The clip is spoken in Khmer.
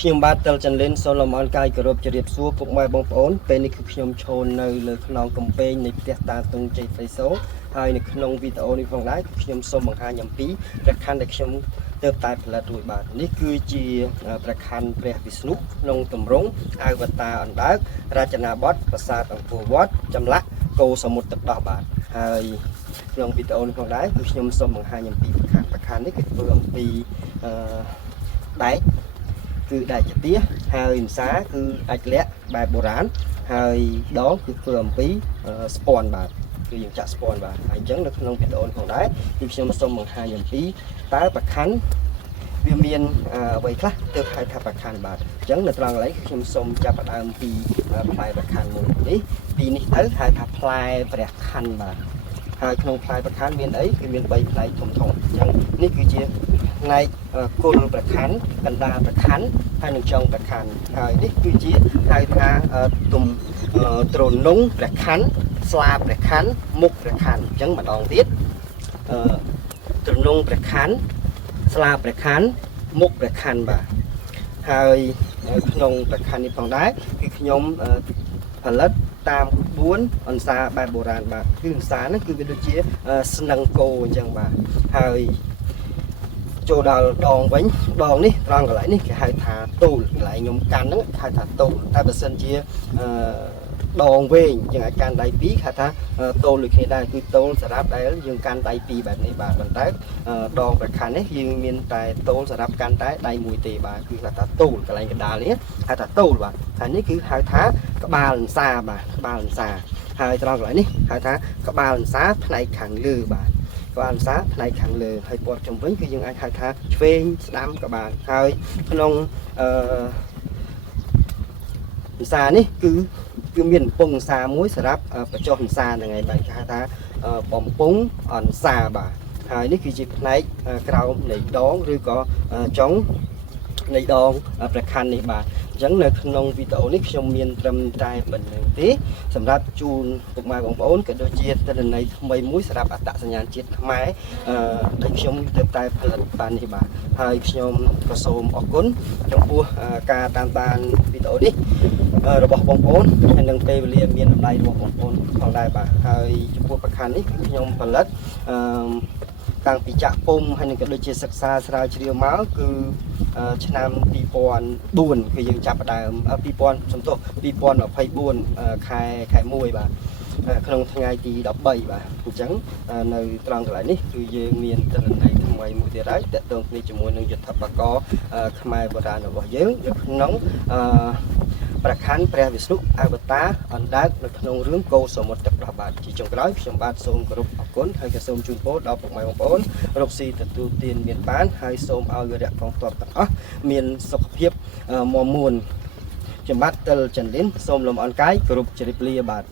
ខ្ញុំបាទតិលចន្ទលិនសូមលំអរកាយគោរពជម្រាបសួរពុកម៉ែបងប្អូនពេលនេះគឺខ្ញុំឈរនៅលើខ្នងកំពែងនៃផ្ទះតាតុងជ័យព្រៃសូហើយនៅក្នុងវីដេអូនេះផងដែរខ្ញុំសូមបង្ហាញអំពីព្រះខ័នដែលខ្ញុំទើបតែផលិតរួចបាទនេះគឺជាព្រះខ័នព្រះវិស្ណុក្នុងទម្រង់អវតារអណ្ដើករចនាបថប្រាសាទអង្គរវត្តចម្លាក់គោសមុទ្រទឹកដោះបាទហើយក្នុងវីដេអូនេះផងដែរគឺខ្ញុំសូមបង្ហាញអំពីព្រះខ័ននេះគឺធ្វើអំពីដែកគឺដែកចទាហើយភាសាគឺអាចលក្ខបែបបុរាណហើយដងគឺធ្វើអំពីស្ពាន់បាទគឺយើងចាក់ស្ពាន់បាទហើយអញ្ចឹងនៅក្នុងវីដេអូនេះផងដែរគឺខ្ញុំសូមបង្ហាញអំពីតើប្រខ័ណ្ឌវាមានអ្វីខ្លះទើបហៅថាប្រខ័ណ្ឌបាទអញ្ចឹងនៅត្រង់កន្លែងខ្ញុំសូមចាប់ផ្ដើមពីផ្លែប្រខ័ណ្ឌមួយនេះពីនេះទៅហៅថាផ្លែព្រះខ័ណ្ឌបាទហើយក្នុងផ្លែប្រខ័ណ្ឌមានអីគឺមាន3ផ្នែកធំៗអញ្ចឹងនេះគឺជាផ្នែកគល់ប្រខ័ណ្ឌកណ្ដាលប្រខ័ណ្ឌហើយនឹងចុងប្រខ័ណ្ឌហើយនេះគឺជាហៅថាទុំទ្រនងព្រះខ័ណ្ឌស្លាព្រះខ័ណ្ឌមុខព្រះខ័ណ្ឌអញ្ចឹងម្ដងទៀតទ្រនងព្រះខ័ណ្ឌស្លាព្រះខ័ណ្ឌមុខព្រះខ័ណ្ឌបាទហើយក្នុងព្រះខ័ណ្ឌនេះផងដែរគឺខ្ញុំផលិតតាមក្បួនអន្សាបែបបុរាណបាទគឺអន្សាហ្នឹងគឺវាដូចជាស្នឹងគោអញ្ចឹងបាទហើយចូលដល់ដងវិញដងនេះត្រង់កន្លែងនេះគេហៅថាតូលកន្លែងខ្ញុំកាន់ហ្នឹងហៅថាតូលតែបើសិនជាដងវែងយើងអាចកាន់ដៃពីរហៅថាតូលដូចគ្នាដែរគឺតូលសម្រាប់ដែលយើងកាន់ដៃពីរបែបនេះបាទប៉ុន្តែដងប្រខ័ណ្ឌនេះយើងមានតែតូលសម្រាប់កាន់តែដៃមួយទេបាទគឺហៅថាតូលកន្លែងកណ្ដាលនេះហៅថាតូលបាទហើយនេះគឺហៅថាក្បាលអន្សាបាទក្បាលអន្សាហើយត្រង់កន្លែងនេះហៅថាក្បាលអន្សាផ្នែកខាងលើបាទក្បាលអន្សាផ្នែកខាងលើហើយព័ទ្ធជុំវិញគឺយើងអាចហៅថាឆ្វេងស្ដាំក្បាលហើយក្នុងអន្សានេះគឺមានពងអន្សាមួយសម្រាប់បញ្ចុះអន្សាហ្នឹងឯងបាទគេហៅថាបំពង់អន្សាបាទហើយនេះគឺជាផ្នែកក្រោមនៃដងឬក៏ចុងនៃដងព្រះខ័ណ្ឌនេះបាទអញ្ចឹងនៅក្នុងវីដេអូនេះខ្ញុំមានត្រឹមតែប៉ុណ្្នឹងទេសម្រាប់ជូនពុកម៉ែបងប្អូនក៏ដូចជាទិន្នន័យថ្មីមួយសម្រាប់អត្តសញ្ញាណជាតិខ្មែរដែលខ្ញុំទើបតែផលិតបាននេះបាទហើយខ្ញុំក៏សូមអរគុណចំពោះការតាមដានវីដេអូនេះរបស់បងប្អូនហើយនឹងពេលវេលាមានតម្លៃរបស់បងប្អូនផងដែរបាទហើយចំពោះប្រខ័ណ្ឌនេះគឺខ្ញុំផលិតតាំងពីចាក់ពុំហើយនឹងក៏ដូចជាសិក្សាស្រាវជ្រាវមកគឺឆ្នាំ2004គឺយើងចាប់ផ្ដើម2024ខែ1បាទក្នុងថ្ងៃទី13បាទអញ្ចឹងនៅត្រង់កន្លែងនេះគឺយើងមានទិន្នន័យថ្មីមួយទៀតហើយតកតងគ្នាជាមួយនឹងយុទ្ធបកខ្មែរបុរាណរបស់យើងនៅក្នុងព្រះខ័ណ្ឌព្រះវិស្ណុអវតារអណ្ដើកនៅក្នុងរឿងគោសមុទ្រទឹកដោះបាទជាចុងក្រោយខ្ញុំបាទសូមគោរពអរគុណហើយក៏សូមជូនពរដល់ពុកម៉ែបងប្អូនរកស៊ីទទួលទានមានបានហើយសូមឲ្យវីរៈកងទ័ពទាំងអស់មានសុខភាពមាំមួនខ្ញុំបាទតិលចន្ទលិនសូមលំអរកាយគោរពជម្រាបលាបាទ